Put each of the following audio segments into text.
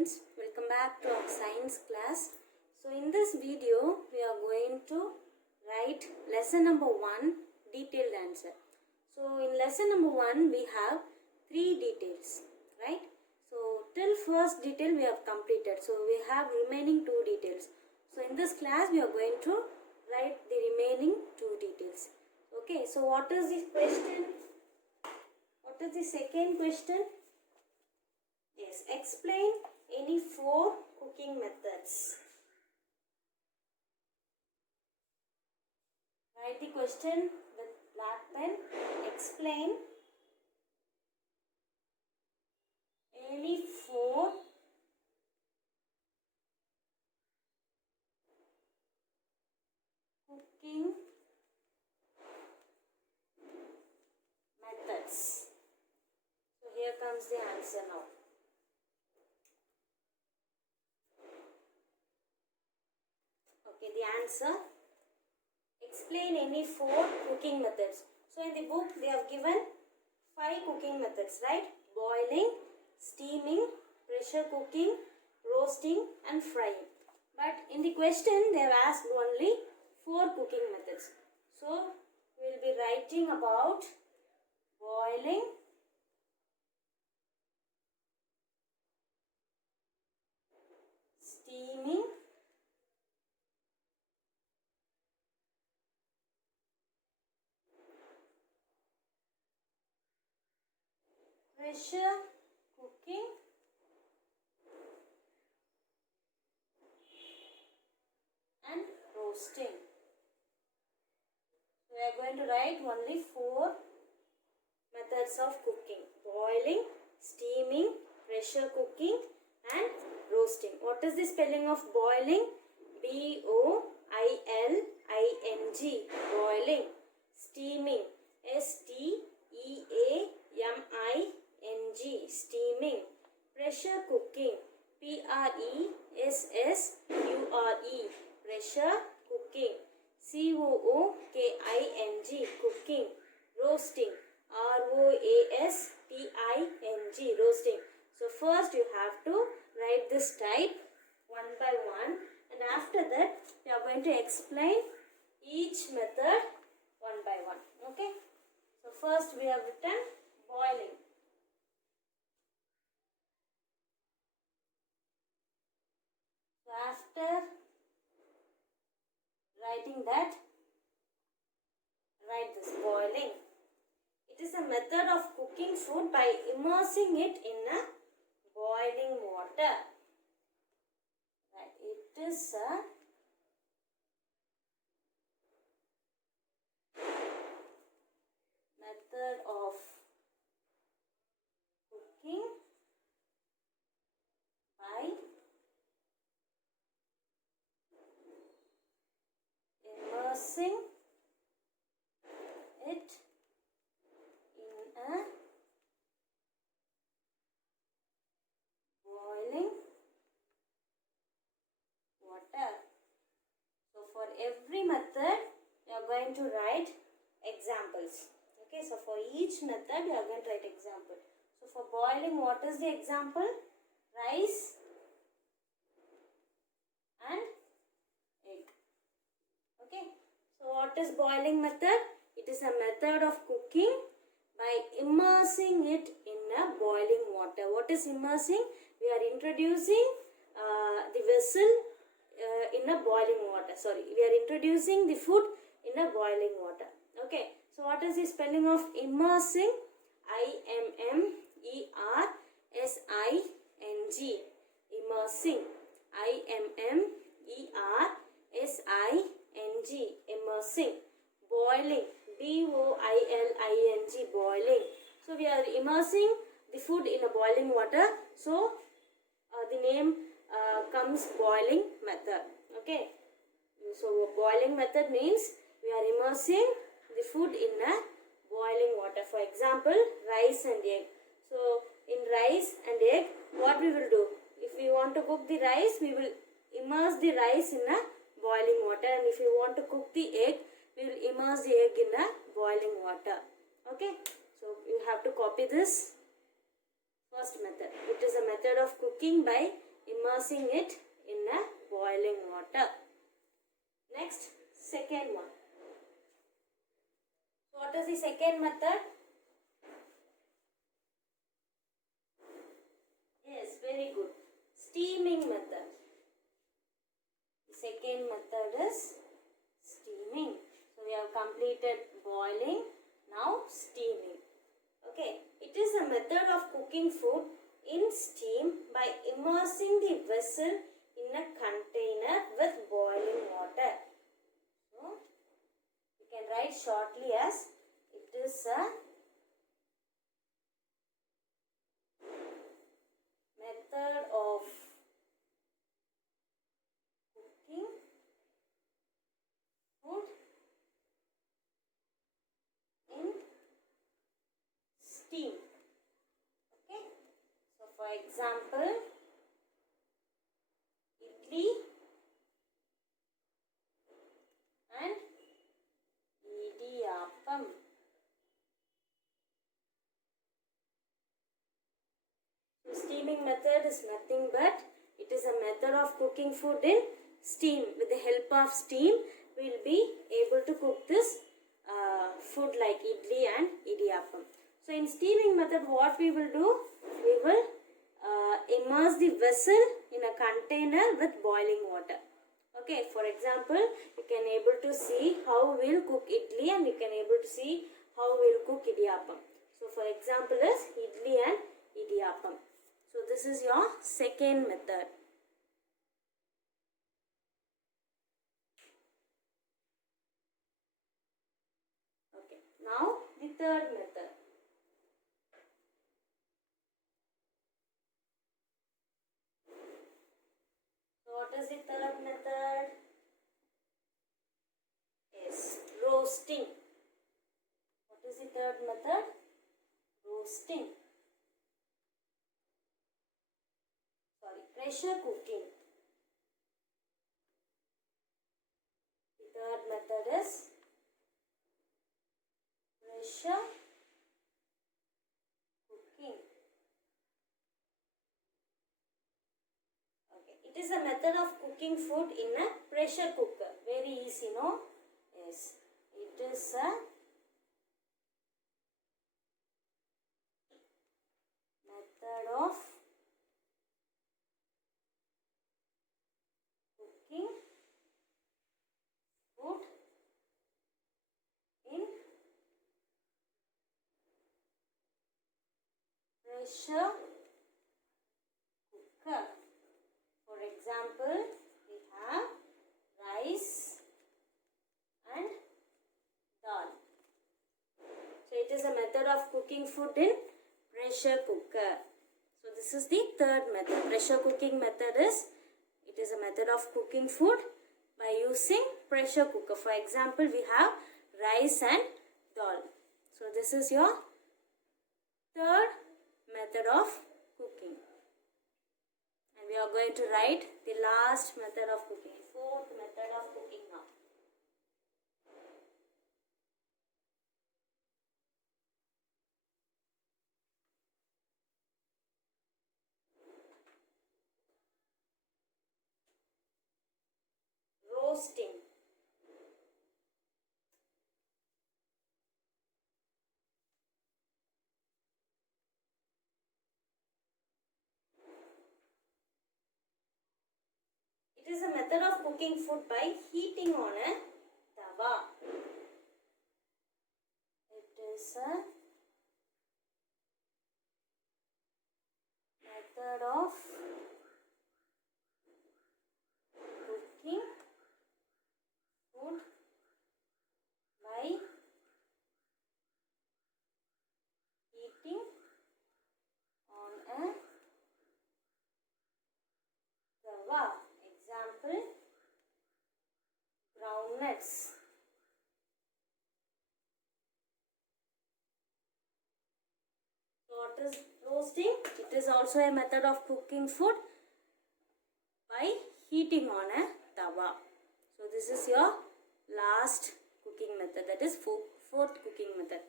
students, welcome back to our science class. So in this video we are going to write lesson number 1 detailed answer. So in lesson number 1 we have 3 details, right? So till first detail we have completed, so we have remaining 2 details. So in this class we are going to write the remaining 2 details. Okay, so what is the question? What is the second question? Yes, explain any 4 cooking methods. Write the question with black pen. Explain any 4 cooking methods. So here comes the answer now. Okay, the answer. Explain any 4 cooking methods. So in the book they have given 5 cooking methods, right? Boiling, steaming, pressure cooking, roasting and frying. But in the question they have asked only 4 cooking methods. So we will be writing about boiling, steaming, pressure cooking and roasting. We are going to write only 4 methods of cooking: boiling, steaming, pressure cooking and roasting. What is the spelling of boiling? B-O-I-L-I-N-G, boiling. Steaming, S-T-E-A-M-I-N-G, steaming. Pressure cooking, P-R-E-S-S-U-R-E, pressure cooking. C-O-O-K-I-N-G, cooking. Roasting, R-O-A-S-T-I-N-G, roasting. So first you have to write this type one by one, and after that we are going to explain each method one by one. Okay. So first we have written boiling. So after writing that, write this boiling. It is a method of cooking food by immersing it in a boiling water. Right. It is a method of cooking by immersing it in a boiling water. So for every method you are going to write examples. Okay, so for each method you are going to write example. So for boiling, what is the example? Rice and egg. Okay, so what is boiling method? It is a method of cooking by immersing it in a boiling water. What is immersing? We are introducing the vessel in a boiling water. Sorry, we are introducing the food in a boiling water. Okay, so what is the spelling of immersing? I-M-M-E-R-S-I-N-G, immersing. I-M-M-E-R-S-I-N-G, immersing. Boiling, B-O-I-L-I-N-G, boiling. So we are immersing the food in a boiling water. So the name comes boiling method. Okay. So boiling method means we are immersing the food in a boiling water. For example, rice and egg. So in rice and egg, what we will do? If we want to cook the rice, we will immerse the rice in a boiling water, and if we want to cook the egg, we will immerse the egg in a boiling water. Okay, so you have to copy this first method. It is a method of cooking by immersing it in a boiling water. Next, second one. What is the second method? Yes, very good. Steaming method. The second method is steaming. So we have completed boiling, now steaming. Okay, it is a method of cooking food in steam by immersing the vessel in a container with boiling water. So, you can write shortly as it is a method of cooking food in steam. Okay, so for example, idli and idiyappam. So steaming method is nothing but it is a method of cooking food in steam. With the help of steam, we will be able to cook this food like idli and idiyappam. So in steaming method, what we will do? We will immerse the vessel in a container with boiling water. Okay, for example, you can able to see how we will cook idli and you can able to see how we will cook idiyappam. So for example is idli and idiyappam. So this is your second method. Okay, now the third method. So what is the third method? Yes, roasting. What is the third method? Roasting. Sorry, pressure cooking. The third method is pressure cooking. Okay, it is a method of cooking food in a pressure cooker. Very easy, no? Yes, it is a method of cooking food in pressure cooker. For example, we have rice and dal. So it is a method of cooking food in pressure cooker. So this is the third method. Pressure cooking method is, it is a method of cooking food by using pressure cooker. For example, we have rice and dal. So this is your third method of cooking. And we are going to write the last method of cooking, fourth method of cooking now. Roasting. It is a method of cooking food by heating on a tawa. It is a method of cooking food by heating on a tawa. Example, groundnuts. So what is roasting? It is also a method of cooking food by heating on a tawa. So this is your last cooking method, that is fourth cooking method.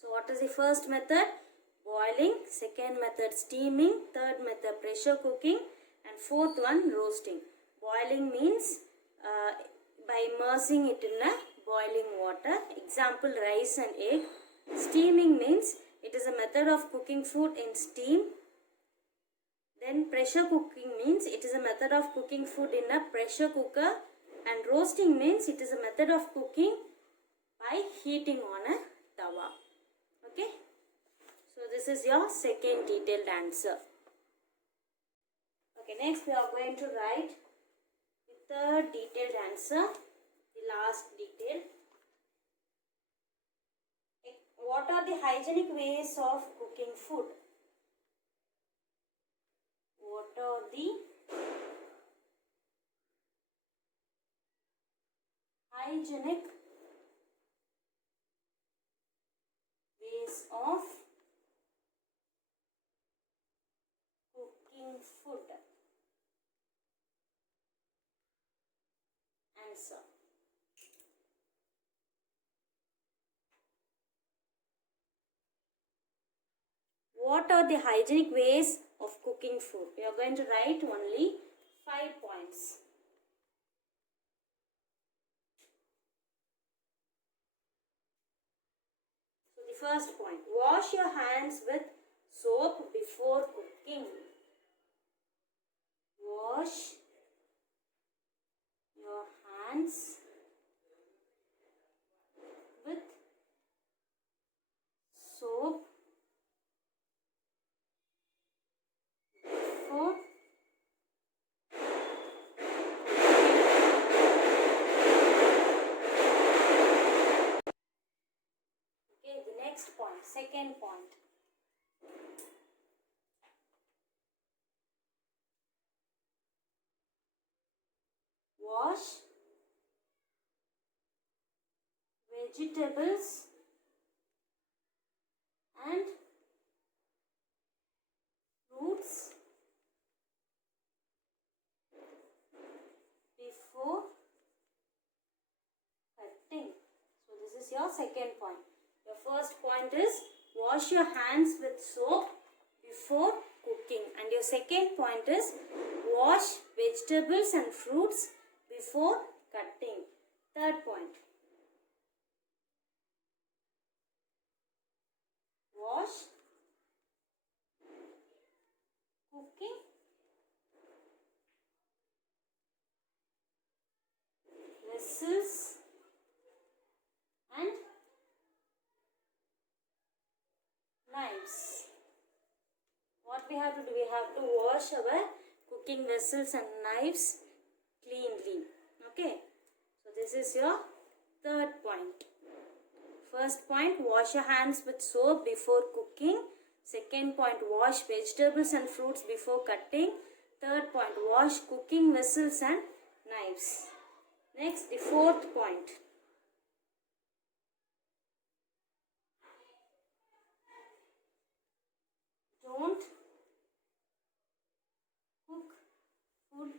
So what is the first method? Boiling. Second method steaming. Third method pressure cooking. And fourth one, roasting. Boiling means by immersing it in a boiling water. Example, rice and egg. Steaming means it is a method of cooking food in steam. Then pressure cooking means it is a method of cooking food in a pressure cooker. And roasting means it is a method of cooking by heating on a tawa. Okay. So this is your second detailed answer. Okay, next we are going to write the third detailed answer, the last detail. What are the hygienic ways of cooking food? What are the hygienic ways of cooking food? Answer. What are the hygienic ways of cooking food? We are going to write only 5 points. So the first point, wash your hands with soap before cooking. Wash your hands with soap before okay, the next point, second point. Wash vegetables and fruits before cutting. So this is your second point. Your first point is wash your hands with soap before cooking, and your second point is wash vegetables and fruits before cutting. Third point, wash cooking vessels and knives. What we have to do, we have to wash our cooking vessels and knives cleanly. Okay, so this is your third point. First point, wash your hands with soap before cooking. Second point, wash vegetables and fruits before cutting. Third point, wash cooking vessels and knives. Next, the fourth point. Don't cook food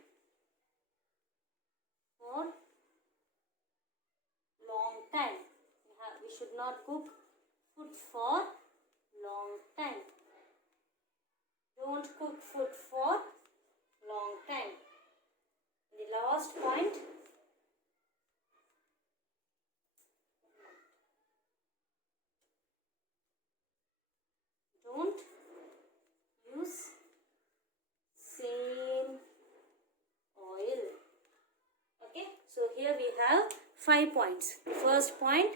for long time. We should not cook food for long time. Don't cook food for long time. The last point, don't use same oil. Okay, so here we have 5 points. First point,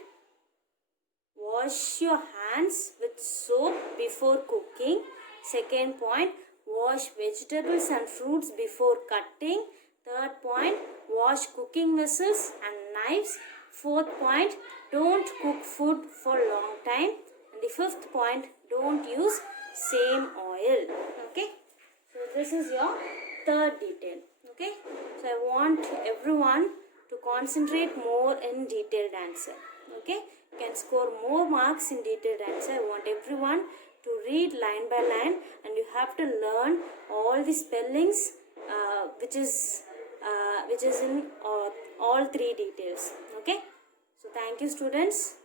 wash your hands with soap before cooking. Second point, wash vegetables and fruits before cutting. Third point, wash cooking vessels and knives. Fourth point, don't cook food for long time. And the fifth point, don't use same oil. Okay, so this is your third detail. Okay, so I want everyone to concentrate more in detailed answer. Okay, you can score more marks in detailed answer. I want everyone to read line by line, and you have to learn all the spellings which is in all three details. Okay, so thank you students.